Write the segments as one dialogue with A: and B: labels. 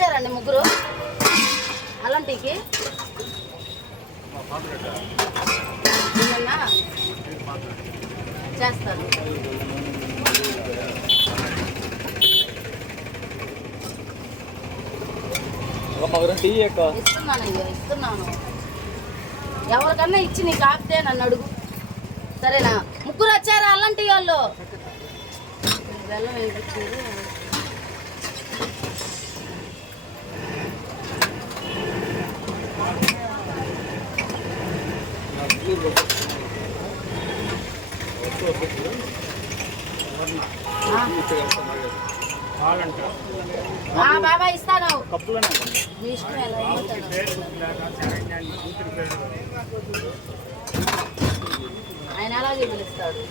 A: అండి ముగ్గురు. అలాంటికి. నిన్న చేస్తాను ఇస్తున్నాను. ఎవరికన్నా ఇచ్చి నీకు ఆపితే నన్ను అడుగు. సరేనా? ముగ్గురు వచ్చారా అలాంటి వాళ్ళు? బెల్లం వేయించారు బాబా ఇస్తాను.
B: కప్పులోనే
A: మీ ఇష్టం ఎలా ఏమంటాడు ఆయన అలాగే పిలుస్తాడు.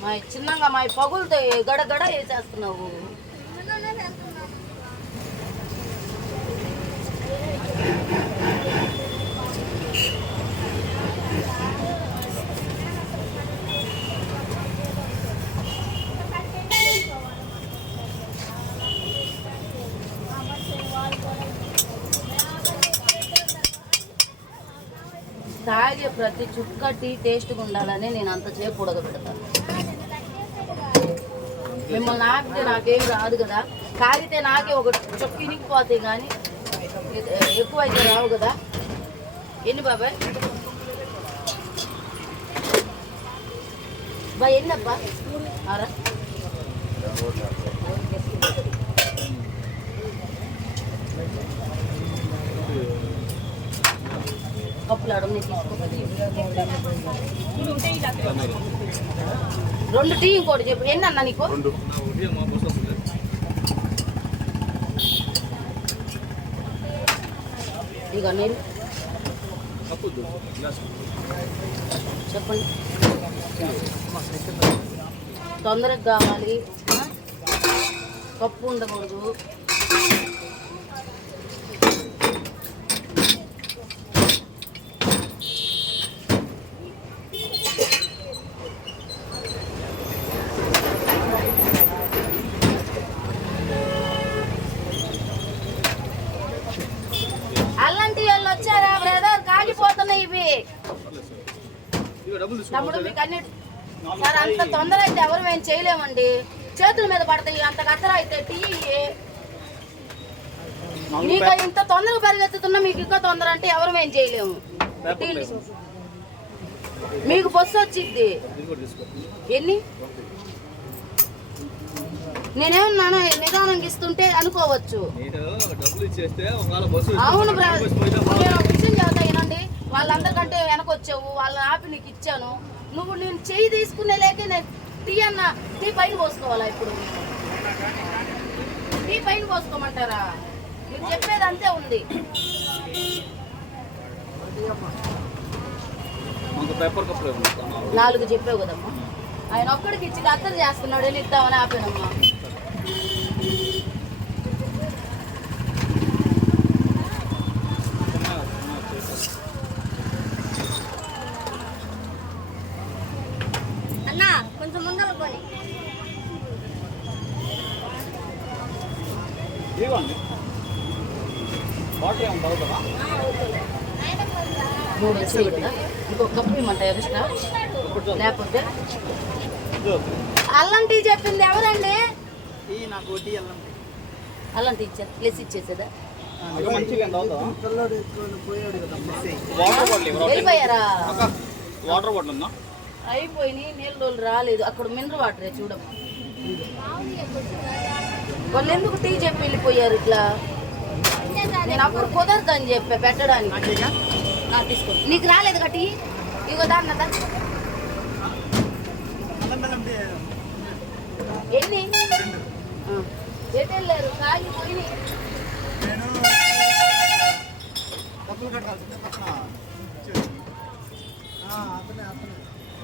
A: మా చిన్నగా మా పగులతో గడగడ వేసేస్తున్నావు తాగే ప్రతి చుక్క టీ టేస్ట్గా ఉండాలని నేను అంతసేపు ఉడకబెడతాను. మిమ్మల్ని ఆపితే నాకేం రాదు కదా. తాగితే నాకే ఒక చుక్క ఇనికిపోతాయి కానీ ఎక్కువ అయితే రావు కదా. ఎన్ని బాబాయ్? బా ఎన్నబ్బా అరా రెండు టీ ఇంకోటి చెప్పు. ఎన్ని అన్న నీకు ఇక నేను చెప్పండి. తొందరగా కావాలి? కప్పు ఉండకూడదు అలాంటి వాళ్ళు వచ్చారా బ్రదర్ కాలిపోతున్నాయి ఇవి
B: ఇక డబ్బులు
A: తమ్ముడు మీకు అన్ని సార్ అంత తొందర అయితే ఎవరు మేము చేయలేమండి. చేతుల మీద పడతాయి అంత కత్తర అయితే టీ మీకు ఇంత తొందరగా పరిగెత్తుతున్నా మీకు ఇంకా తొందర అంటే ఎవరు మేము చేయలేము. మీకు బస్సు
B: తీసుకో
A: ఎన్ని? నేనేమన్నాను నిదానంగా ఇస్తుంటే అనుకోవచ్చు. అవును నేను ఒక విషయం చెబుతా వినండి. వాళ్ళందరికంటే వెనకొచ్చావు వాళ్ళని ఆపి నీకు ఇచ్చాను. నువ్వు నేను చెయ్యి తీసుకునే లేక నేను టీ అన్న టీ పైన పోసుకోవాలా ఇప్పుడు? టీ పైన పోసుకోమంటారా? మీరు చెప్పేది అంతే ఉంది. నాలుగు చెప్పావు కదమ్మా. ఆయన ఒక్కడికి ఇచ్చి కత్తెర చేస్తున్నాడు వెళ్ళి ఇద్దామని ఆపానమ్మా.
C: అన్న కొంచెం ముందర పోనీ.
B: ఇదిగోండి. వాటర్ ఏమైనా తాగుతారా
A: మూడు కప్పు ఎక్స్ట్రా లేకపోతే. అల్లం టీ చెప్పింది ఎవరండి?
D: ఈ నాకు ఒకటి వెళ్ళండి
A: అల్లం టీ ఇచ్చే ప్లేస్ ఇచ్చేసేదా?
B: ఇక వాటర్ బాటిల్ వాటర్ బాటిల్ ఉందా?
A: అయిపోయినాయి నీళ్ళు రాలేదు. అక్కడ మినరల్ వాటరే చూడమ్మా వాళ్ళు ఎందుకు టీ చెప్పి వెళ్ళిపోయారు ఇట్లా? నేను అప్పుడు కుదరదని చెప్పా పెట్టడానికి. నీకు రాలేదు టీ? ఇగో దాన్న. ఎన్ని. ఎటు వెళ్ళారు? కాగి పోయినాయి.
D: డబ్బులు కట్టాల్సిందే పక్కన. అతనే అతనే.